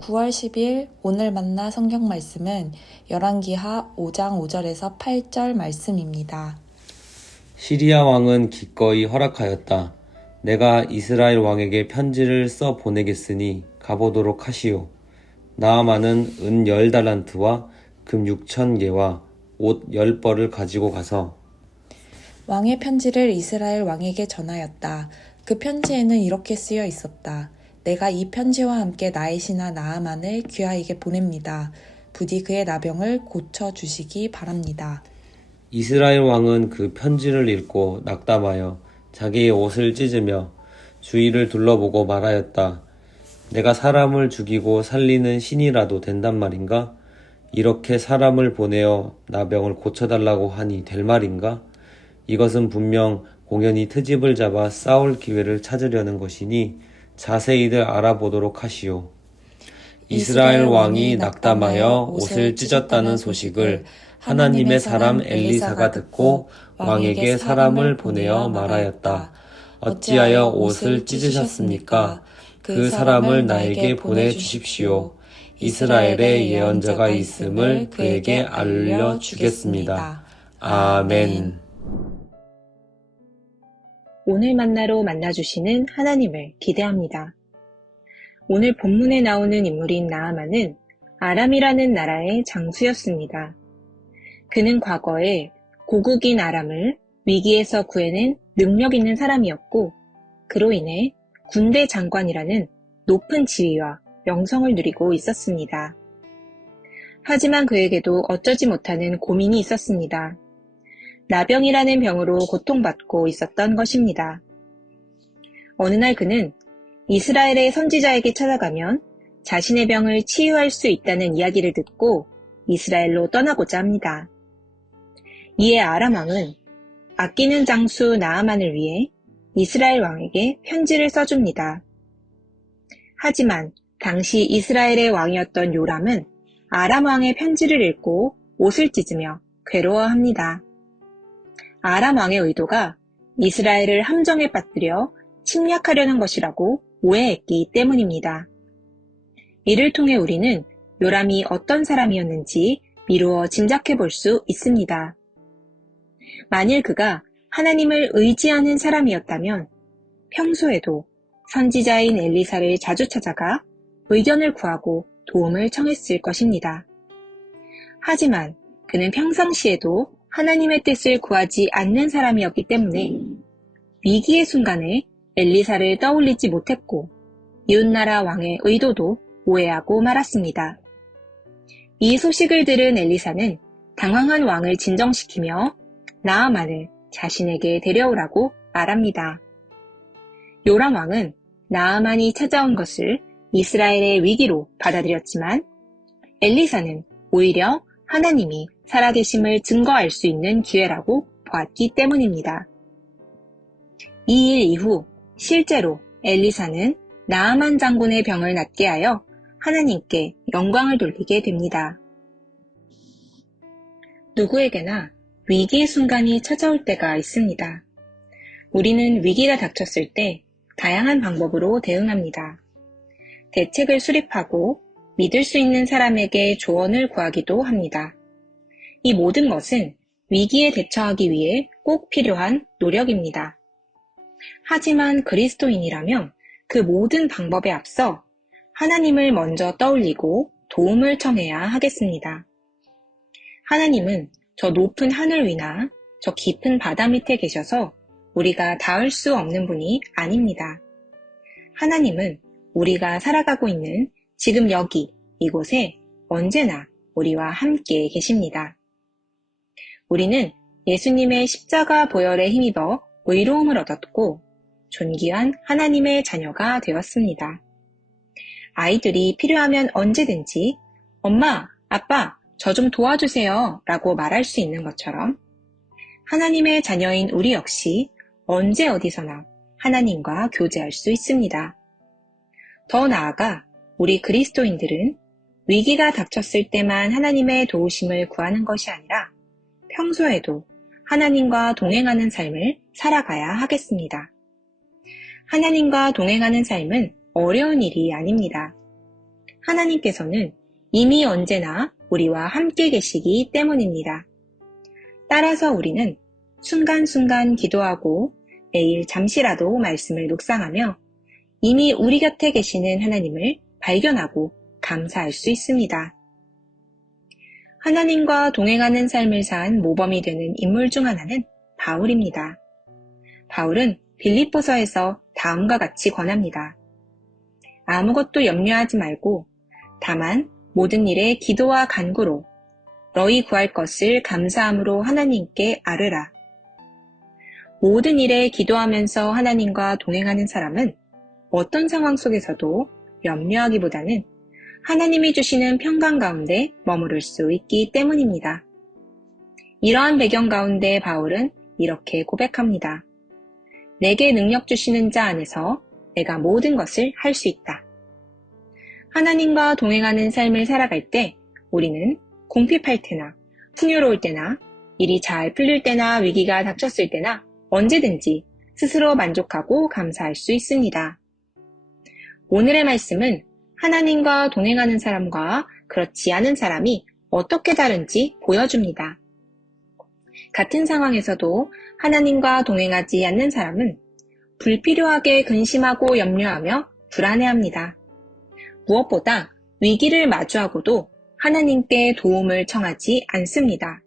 9월 10일 오늘 만나 성경 말씀은 열왕기하 5장 5절에서 8절 말씀입니다. 시리아 왕은 기꺼이 허락하였다. 내가 이스라엘 왕에게 편지를 써 보내겠으니 가보도록 하시오. 나아만은 은 10달란트와 금 6,000개와 옷 10벌을 가지고 가서 왕의 편지를 이스라엘 왕에게 전하였다. 그 편지에는 이렇게 쓰여 있었다. 내가 이 편지와 함께 나의 신하 나아만을 귀하에게 보냅니다. 부디 그의 나병을 고쳐주시기 바랍니다. 이스라엘 왕은 그 편지를 읽고 낙담하여 자기의 옷을 찢으며 주위를 둘러보고 말하였다. 내가 사람을 죽이고 살리는 신이라도 된단 말인가? 이렇게 사람을 보내어 나병을 고쳐달라고 하니 될 말인가? 이것은 분명 공연히 트집을 잡아 싸울 기회를 찾으려는 것이니 자세히들 알아보도록 하시오. 이스라엘 왕이 낙담하여 옷을 찢었다는 소식을 하나님의 사람 엘리사가 듣고 왕에게 사람을 보내어 말하였다. 어찌하여 옷을 찢으셨습니까? 그 사람을 나에게 보내주십시오. 이스라엘의 예언자가 있음을 그에게 알려주겠습니다. 아멘. 오늘 만나로 만나주시는 하나님을 기대합니다. 오늘 본문에 나오는 인물인 나아만은 아람이라는 나라의 장수였습니다. 그는 과거에 고국인 아람을 위기에서 구해낸 능력 있는 사람이었고, 그로 인해 군대 장관이라는 높은 지위와 명성을 누리고 있었습니다. 하지만 그에게도 어쩌지 못하는 고민이 있었습니다. 나병이라는 병으로 고통받고 있었던 것입니다. 어느 날 그는 이스라엘의 선지자에게 찾아가면 자신의 병을 치유할 수 있다는 이야기를 듣고 이스라엘로 떠나고자 합니다. 이에 아람 왕은 아끼는 장수 나아만을 위해 이스라엘 왕에게 편지를 써줍니다. 하지만 당시 이스라엘의 왕이었던 요람은 아람 왕의 편지를 읽고 옷을 찢으며 괴로워합니다. 아람 왕의 의도가 이스라엘을 함정에 빠뜨려 침략하려는 것이라고 오해했기 때문입니다. 이를 통해 우리는 요람이 어떤 사람이었는지 미루어 짐작해 볼 수 있습니다. 만일 그가 하나님을 의지하는 사람이었다면 평소에도 선지자인 엘리사를 자주 찾아가 의견을 구하고 도움을 청했을 것입니다. 하지만 그는 평상시에도 하나님의 뜻을 구하지 않는 사람이었기 때문에 위기의 순간에 엘리사를 떠올리지 못했고 이웃나라 왕의 의도도 오해하고 말았습니다. 이 소식을 들은 엘리사는 당황한 왕을 진정시키며 나아만을 자신에게 데려오라고 말합니다. 요람 왕은 나아만이 찾아온 것을 이스라엘의 위기로 받아들였지만 엘리사는 오히려 하나님이 살아계심을 증거할 수 있는 기회라고 보았기 때문입니다. 이 일 이후 실제로 엘리사는 나아만 장군의 병을 낫게 하여 하나님께 영광을 돌리게 됩니다. 누구에게나 위기의 순간이 찾아올 때가 있습니다. 우리는 위기가 닥쳤을 때 다양한 방법으로 대응합니다. 대책을 수립하고 믿을 수 있는 사람에게 조언을 구하기도 합니다. 이 모든 것은 위기에 대처하기 위해 꼭 필요한 노력입니다. 하지만 그리스도인이라면 그 모든 방법에 앞서 하나님을 먼저 떠올리고 도움을 청해야 하겠습니다. 하나님은 저 높은 하늘 위나 저 깊은 바다 밑에 계셔서 우리가 닿을 수 없는 분이 아닙니다. 하나님은 우리가 살아가고 있는 지금 여기 이곳에 언제나 우리와 함께 계십니다. 우리는 예수님의 십자가 보혈에 힘입어 의로움을 얻었고 존귀한 하나님의 자녀가 되었습니다. 아이들이 필요하면 언제든지 엄마, 아빠, 저 좀 도와주세요 라고 말할 수 있는 것처럼 하나님의 자녀인 우리 역시 언제 어디서나 하나님과 교제할 수 있습니다. 더 나아가 우리 그리스도인들은 위기가 닥쳤을 때만 하나님의 도우심을 구하는 것이 아니라 평소에도 하나님과 동행하는 삶을 살아가야 하겠습니다. 하나님과 동행하는 삶은 어려운 일이 아닙니다. 하나님께서는 이미 언제나 우리와 함께 계시기 때문입니다. 따라서 우리는 순간순간 기도하고 매일 잠시라도 말씀을 묵상하며 이미 우리 곁에 계시는 하나님을 발견하고 감사할 수 있습니다. 하나님과 동행하는 삶을 산 모범이 되는 인물 중 하나는 바울입니다. 바울은 빌립보서에서 다음과 같이 권합니다. 아무것도 염려하지 말고 다만 모든 일에 기도와 간구로 너희 구할 것을 감사함으로 하나님께 아뢰라. 모든 일에 기도하면서 하나님과 동행하는 사람은 어떤 상황 속에서도 염려하기보다는 하나님이 주시는 평강 가운데 머무를 수 있기 때문입니다. 이러한 배경 가운데 바울은 이렇게 고백합니다. 내게 능력 주시는 자 안에서 내가 모든 것을 할 수 있다. 하나님과 동행하는 삶을 살아갈 때 우리는 궁핍할 때나 풍요로울 때나 일이 잘 풀릴 때나 위기가 닥쳤을 때나 언제든지 스스로 만족하고 감사할 수 있습니다. 오늘의 말씀은 하나님과 동행하는 사람과 그렇지 않은 사람이 어떻게 다른지 보여줍니다. 같은 상황에서도 하나님과 동행하지 않는 사람은 불필요하게 근심하고 염려하며 불안해합니다. 무엇보다 위기를 마주하고도 하나님께 도움을 청하지 않습니다.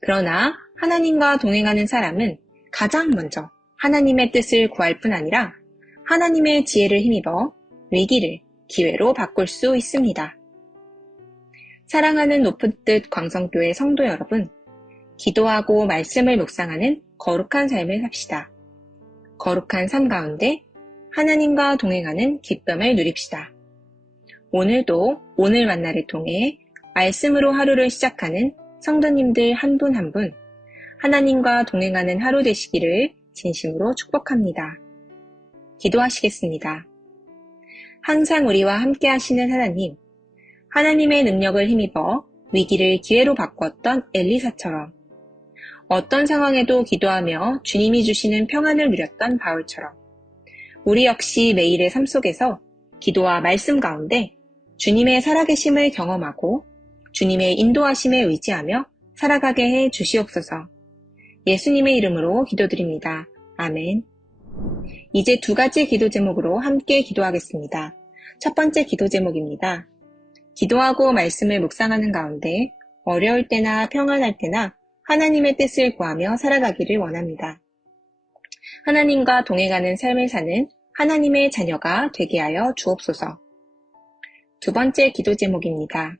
그러나 하나님과 동행하는 사람은 가장 먼저 하나님의 뜻을 구할 뿐 아니라 하나님의 지혜를 힘입어 위기를 기회로 바꿀 수 있습니다. 사랑하는 높은 뜻 광성교회 성도 여러분, 기도하고 말씀을 묵상하는 거룩한 삶을 삽시다. 거룩한 삶 가운데 하나님과 동행하는 기쁨을 누립시다. 오늘도 오늘 만나를 통해 말씀으로 하루를 시작하는 성도님들 한 분 한 분, 하나님과 동행하는 하루 되시기를 진심으로 축복합니다. 기도하시겠습니다. 항상 우리와 함께 하시는 하나님, 하나님의 능력을 힘입어 위기를 기회로 바꿨던 엘리사처럼 어떤 상황에도 기도하며 주님이 주시는 평안을 누렸던 바울처럼 우리 역시 매일의 삶 속에서 기도와 말씀 가운데 주님의 살아계심을 경험하고 주님의 인도하심에 의지하며 살아가게 해 주시옵소서. 예수님의 이름으로 기도드립니다. 아멘. 이제 두 가지 기도 제목으로 함께 기도하겠습니다. 첫 번째 기도 제목입니다. 기도하고 말씀을 묵상하는 가운데 어려울 때나 평안할 때나 하나님의 뜻을 구하며 살아가기를 원합니다. 하나님과 동행하는 삶을 사는 하나님의 자녀가 되게 하여 주옵소서. 두 번째 기도 제목입니다.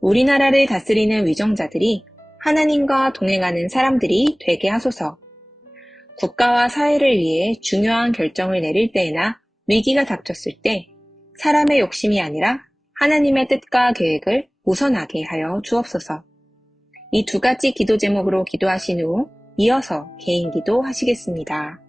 우리나라를 다스리는 위정자들이 하나님과 동행하는 사람들이 되게 하소서. 국가와 사회를 위해 중요한 결정을 내릴 때에나 위기가 닥쳤을 때 사람의 욕심이 아니라 하나님의 뜻과 계획을 우선하게 하여 주옵소서. 이 두 가지 기도 제목으로 기도하신 후 이어서 개인 기도 하시겠습니다.